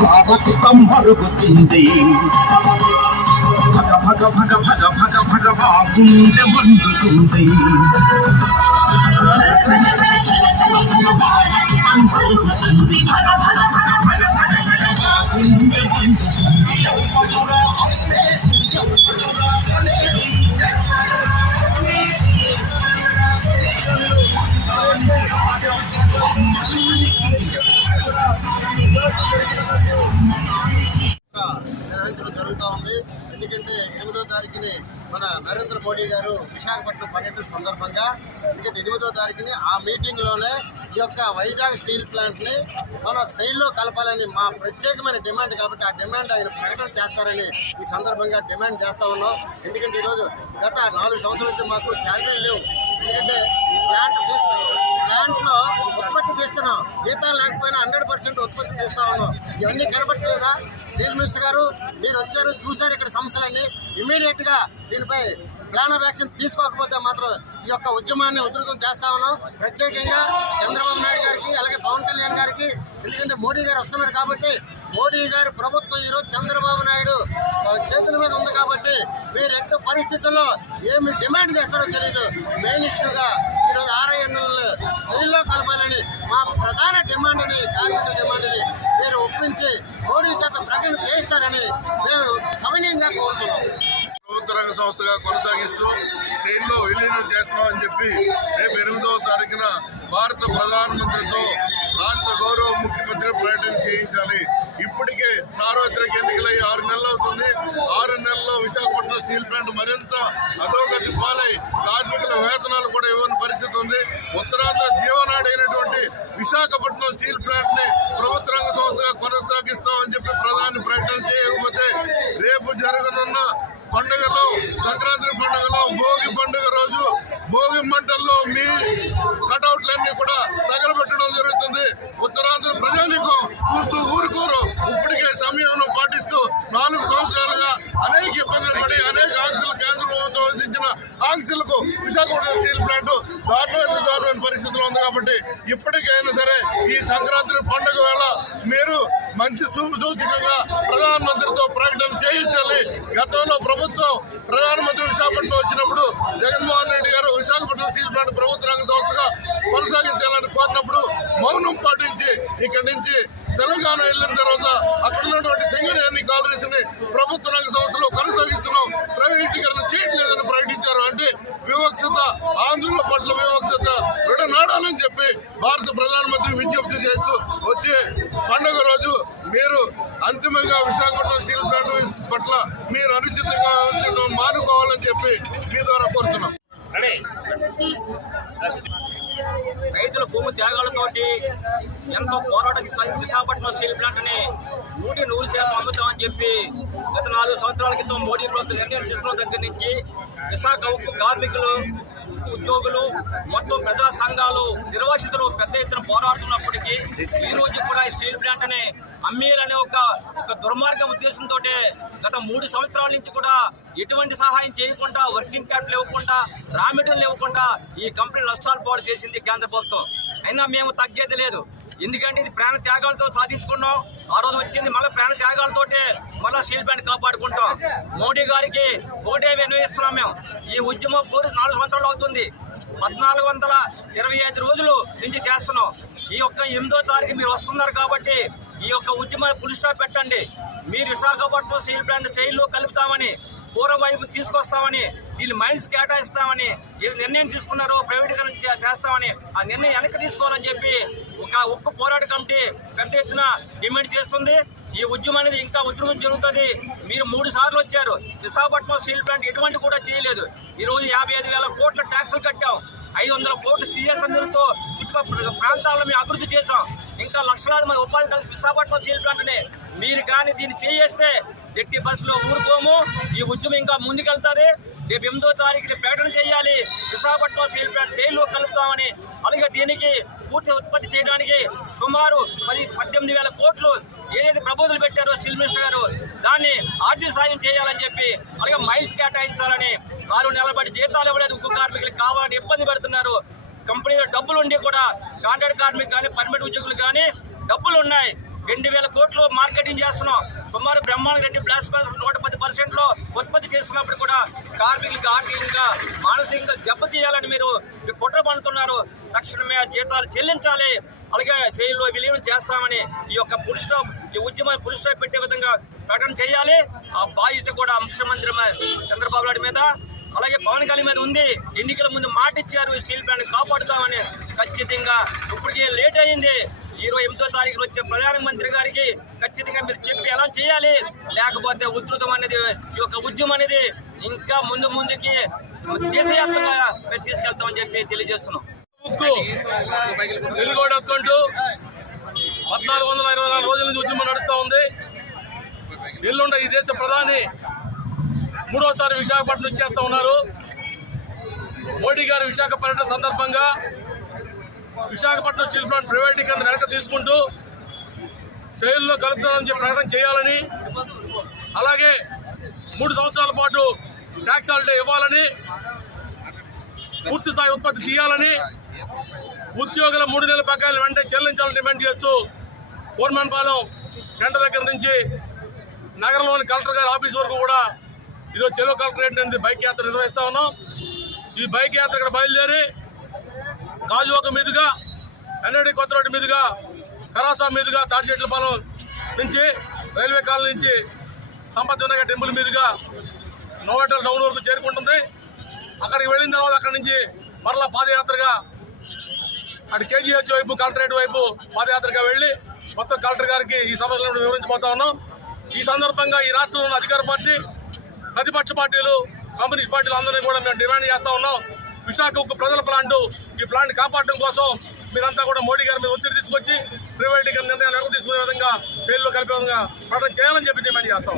భారతం మరుగుతుంది భగ భగ భగ భగ భగ భగ బాగుంటే మండుతుంది నిర్వహించడం జరుగుతూ ఉంది. ఎందుకంటే 8వ తారీఖుని మన నరేంద్ర మోడీ గారు విశాఖపట్నం పర్యటన సందర్భంగా ఎందుకంటే 8వ తారీఖుని ఆ మీటింగ్లోనే ఈ యొక్క వైజాగ్ స్టీల్ ప్లాంట్ని మన శైలిలో కలపాలని మా ప్రత్యేకమైన డిమాండ్ కాబట్టి ఆ డిమాండ్ ఆయన ప్రకటన చేస్తారని ఈ సందర్భంగా డిమాండ్ చేస్తూ ఉన్నాం. ఎందుకంటే ఈరోజు గత 4 సంవత్సరాల నుంచి మాకు శాలరీలు లేవు. ఎందుకంటే ప్లాంట్లో ఉత్పత్తి చేస్తున్నాం, జీతాలు లేకపోయినా 100% ఉత్పత్తి చేస్తా ఉన్నాం. ఇవన్నీ కనబట్టలేదా? స్టీల్ మినిస్టర్ గారు మీరు వచ్చారు, చూశారు ఇక్కడ సమస్యలన్నీ. ఇమీడియట్గా దీనిపై ప్లాన్ ఆఫ్ యాక్షన్ తీసుకోకపోతే మాత్రం ఈ యొక్క ఉద్యమాన్ని ఉధృతం చేస్తా ఉన్నాం. ప్రత్యేకంగా చంద్రబాబు నాయుడు గారికి అలాగే పవన్ కళ్యాణ్ గారికి, ఎందుకంటే మోడీ గారు వస్తున్నారు కాబట్టి మోడీ గారి ప్రభుత్వం ఈరోజు చంద్రబాబు నాయుడు చేతుల మీద ఉంది కాబట్టి మీరు ఎట్టి పరిస్థితుల్లో ఏమి డిమాండ్ చేస్తారో తెలియదు. మెయిన్ ఇష్యూగా ఈరోజు ఆర్ఐఎన్ఎల్ జైల్లో కలపాలని మా ప్రధాన డిమాండ్ని, కార్మిక డిమాండ్ని మీరు ఒప్పించి మోడీ చేత ప్రకటన చేయిస్తారని మేము సవినీయంగా కోరుతున్నాం. ప్రభుత్వ రంగ సంస్థగా కొనసాగిస్తూ ట్రైన్లో విలీనం చేస్తున్నామని చెప్పి రేపు 8వ తారీఖున భారత ప్రధానమంత్రితో రాష్ట్ర గౌరవ ముఖ్యమంత్రి పర్యటన చేయించాలి. ఇప్పటికే సార్వత్రిక ఎన్నికలై 6 నెలలు అవుతుంది. 6 నెలల్లో విశాఖపట్నం స్టీల్ ప్లాంట్ మరింత అధోగతి పాలై కార్మికుల వేతనాలు కూడా ఇవ్వని పరిస్థితి ఉంది. ఉత్తరాంధ్ర జీవనాడి అయినటువంటి విశాఖపట్నం స్టీల్ ప్లాంట్ ని ప్రభుత్వ రంగ సంస్థగా కొనసాగిస్తామని చెప్పి ప్రధాని ప్రకటన చేయకపోతే రేపు జరగనున్న పండుగలో, సంక్రాంతి పండుగలో, భోగి పండుగ రోజు భోగి మంటల్లో మీ కటౌట్లన్నీ కూడా తగలబెట్టడం జరుగుతుంది. ఉత్తరాంధ్ర ప్రజానీకం చూస్తూ ఊరుకోరు. ఇప్పటికే సమయంలో పాటిస్తూ 4 సంవత్సరాలుగా అనేక ఇబ్బందులు పడి అనేక ఆంక్షలు కేంద్ర ప్రభుత్వం విధించిన ఆంక్షలకు విశాఖపట్నం స్టీల్ ప్లాంట్ దారుణమైన పరిస్థితిలో ఉంది. కాబట్టి ఇప్పటికైనా సరే ఈ సంక్రాంతి పండుగ వేళ మీరు మంచి సూచకంగా ప్రధానమంత్రితో ప్రకటన చేయించాలి. గతంలో ప్రభుత్వం ప్రధానమంత్రి విశాఖపట్నం వచ్చినప్పుడు జగన్మోహన్ రెడ్డి గారు విశాఖపట్నం స్టీల్ ప్లాంట్ ప్రభుత్వ రంగ సంస్థగా కొనసాగించాలని కోరినప్పుడు మౌనం పాటించి ఇక్కడి నుంచి తెలంగాణ వెళ్ళిన తర్వాత అక్కడ ఉన్నటువంటి సింగరేణి కాలరీస్ ని ప్రభుత్వ రంగ సంస్థలో కొనసాగిస్తున్నాం, ప్రైవేటీకరణ చేయట్లేదని ప్రకటించారు. అంటే వివక్షత, ఆంధ్రుల పట్ల వివక్షత విడనాడాలని చెప్పి భారత ప్రధానమంత్రి విజ్ఞప్తి చేస్తూ వచ్చే పండుగ రోజు మీరు అంతిమంగా విశాఖపట్నం స్టీల్ ప్లాంట్ పట్ల మీరు అనుచితంగా మానుకోవాలని చెప్పి మీ ద్వారా కోరుతున్నాం. రైతుల భూమి త్యాగాలతోటి ఎంతో పోరాటం విశాఖపట్నం స్టీల్ ప్లాంట్ ని 100% అమ్ముతామని చెప్పి గత 4 సంవత్సరాల క్రితం మోడీ ప్రభుత్వం నిర్ణయం తీసుకున్న దగ్గర నుంచి విశాఖ ఉక్కు కార్మికులు, ఉద్యోగులు, మొత్తం ప్రజా సంఘాలు, నిర్వాసితులు పెద్ద ఎత్తున పోరాడుతున్నప్పటికీ ఈ రోజు కూడా ఈ స్టీల్ ప్లాంట్ ని అమ్మేయాలనే ఒక దుర్మార్గ ఉద్దేశంతో గత 3 సంవత్సరాల నుంచి కూడా ఎటువంటి సహాయం చేయకుండా, వర్కింగ్ క్యాపిటల్ ఇవ్వకుండా, రా మెటీరియల్ ఇవ్వకుండా ఈ కంపెనీ నష్టాలు పాలు చేసింది కేంద్ర ప్రభుత్వం. అయినా మేము తగ్గేది లేదు. ఎందుకంటే ఇది ప్రాణ త్యాగాలతో సాధించుకున్నాం. ఆ రోజు వచ్చింది మళ్ళీ ప్రాణ త్యాగాలతోటే మళ్ళీ స్టీల్ ప్లాంట్ కాపాడుకుంటాం. మోడీ గారికి ఒకటే విన్నవిస్తున్నాం. మేము ఈ ఉద్యమం 4 సంవత్సరాలు అవుతుంది. 1425 రోజులు నుంచి చేస్తున్నాం. ఈ యొక్క 8వ తారీఖు మీరు వస్తున్నారు కాబట్టి ఈ యొక్క ఉద్యమాన్ని ఫుల్ స్టాప్ పెట్టండి. మీరు విశాఖపట్నం స్టీల్ ప్లాంట్ శైలిలో కలుపుతామని, పూర్వ వైపు తీసుకొస్తామని, వీళ్ళు మైన్స్ కేటాయిస్తామని ఏది నిర్ణయం తీసుకున్నారో ప్రైవేటీకరణ చేస్తామని ఆ నిర్ణయం వెనక్కి తీసుకోవాలని చెప్పి ఒక ఉక్కు పోరాట కమిటీ పెద్ద ఎత్తున డిమాండ్ చేస్తుంది. ఈ ఉద్యమం అనేది ఇంకా ఉద్యమం జరుగుతుంది. మీరు 3 సార్లు వచ్చారు. విశాఖపట్నం స్టీల్ ప్లాంట్ ఎటువంటి కూడా చేయలేదు. ఈ రోజు 55,000 కోట్ల ట్యాక్సులు కట్టాం. 500 కోట్ల సిఎస్ నిధులతో చుట్టుపక్కల ప్రాంతాల్లో మేము అభివృద్ధి చేశాం. ఇంకా లక్షలాది మంది ఉపాధి కలిసి విశాఖపట్నం స్టీల్ ప్లాంట్ని మీరు కానీ దీన్ని చేయేస్తే ఎట్టి బస్సులో ఊరుకోము. ఈ ఉద్యమం ఇంకా ముందుకెళ్తుంది. రేపు 8వ తారీఖుని ప్రకటన చేయాలి. విశాఖపట్నం స్టీల్ ప్లాంట్ సేల్లో కలుపుతామని, అలాగే దీనికి పూర్తి ఉత్పత్తి చేయడానికి సుమారు 18,000 కోట్లు ఏదైతే ప్రపోజల్ పెట్టారో స్టీల్ మినిస్టర్ గారు దాన్ని ఆర్థిక సాయం చేయాలని చెప్పి, అలాగే మైల్స్ కేటాయించాలని, 4 నెలల బట్టి జీతాలు ఇవ్వలేదు ఉక్కు కార్మికులకు కావాలని ఇబ్బంది పెడుతున్నారు. కంపెనీలో డబ్బులు ఉండి కూడా కాంట్రాక్ట్ కార్మికులు కానీ పర్మనెంట్ ఉద్యోగులు కానీ డబ్బులు ఉన్నాయి. 2000 కోట్లు మార్కెటింగ్ చేస్తున్నాం. సుమారు బ్రహ్మాండ రెడ్డి బ్లాస్ట్ ఫర్నెస్ 110% లో ఉత్పత్తి చేస్తున్నప్పుడు కూడా కార్మికులకు ఆర్థికంగా మానసికంగా దెబ్బతీయాలని మీరు కుట్ర పడుతున్నారు. తక్షణమే జీతాలు చెల్లించాలి. అలాగే జైల్లో విలీనం చేస్తామని ఈ యొక్క ఈ ఉద్యమాన్ని పురుష పెట్టే విధంగా ప్రకటన చేయాలి. ఆ బాధ్యత కూడా ముఖ్యమంత్రి చంద్రబాబు నాయుడు మీద అలాగే పవన్ కళ్యాణ్ మీద ఉంది. ఎన్నికల ముందు మాట ఇచ్చారు స్టీల్ ప్లాంట్ కాపాడుతామని. ఖచ్చితంగా ఇప్పటికే లేట్ అయింది. 28వ తారీఖున వచ్చే ప్రధానమంత్రి గారికి ఖచ్చితంగా మీరు చెప్పి ఎలా చేయాలి. లేకపోతే ఉధృతం అనేది ఈ యొక్క ఉద్యమం అనేది ఇంకా ముందుకి దేశవ్యాప్తంగా మేము తీసుకెళ్తామని చెప్పి తెలియజేస్తున్నాం. వెలుగోడు అకౌంట్ 1424 రోజుల నుంచి ఉద్యమం నడుస్తూ ఉంది. ఎల్లుండ ఈ దేశ ప్రధాని 3వసారి విశాఖపట్నం వచ్చేస్తా ఉన్నారు. మోడీ గారు విశాఖ పర్యటన సందర్భంగా విశాఖపట్నం స్టీల్ ప్లాంట్ ప్రైవేటీకరణ వెనక తీసుకుంటూ సెయిల్లో కలుపుతామని చెప్పి ప్రకటన చేయాలని, అలాగే 3 సంవత్సరాల పాటు ట్యాక్స్ హాలిడే ఇవ్వాలని, పూర్తి స్థాయి ఉత్పత్తి తీయాలని, ఉద్యోగుల 3 నెలల బకాయిలు వెంటనే చెల్లించాలని డిమాండ్ చేస్తూ కోర్మన్పాలెం గంట దగ్గర నుంచి నగరంలోని కలెక్టర్ గారి ఆఫీస్ వరకు కూడా ఈరోజు చెలో కలెక్టరేట్ అనేది బైక్ యాత్ర నిర్వహిస్తా ఉన్నాం. ఈ బైక్ యాత్ర ఇక్కడ బయలుదేరి గాజువాక మీదుగా ఎన్ఐడి కొత్త రోడ్డు మీదుగా కరాసా మీదుగా తాటిచెట్లపాలెం నుంచి రైల్వే కాలనీ నుంచి సంపత్నగర్ టెంపుల్ మీదుగా నోవెటల్ డౌన్ వరకు చేరుకుంటుంది. అక్కడికి వెళ్ళిన తర్వాత అక్కడి నుంచి మరలా పాదయాత్రగా అటు కేజీహెచ్ వైపు కలెక్టరేట్ వైపు పాదయాత్రగా వెళ్ళి మొత్తం కలెక్టర్ గారికి ఈ సమస్యలను వివరించబోతా ఉన్నాం. ఈ సందర్భంగా ఈ రాష్ట్రంలో ఉన్న అధికార పార్టీ, ప్రతిపక్ష పార్టీలు, కమ్యూనిస్ట్ పార్టీలు అందరినీ కూడా మేము డిమాండ్ చేస్తా ఉన్నాం. విశాఖ ఉక్కు ప్రజల ప్లాంట్, ఈ ప్లాంట్ కాపాడడం కోసం మీరంతా కూడా మోడీ గారి మీద ఒత్తిడి తీసుకొచ్చి ప్రైవేటీకరణ నిర్ణయాలు తీసుకునే విధంగా జైల్లో కలిపే విధంగా ప్రకటన చేయాలని చెప్పి డిమాండ్ చేస్తాం.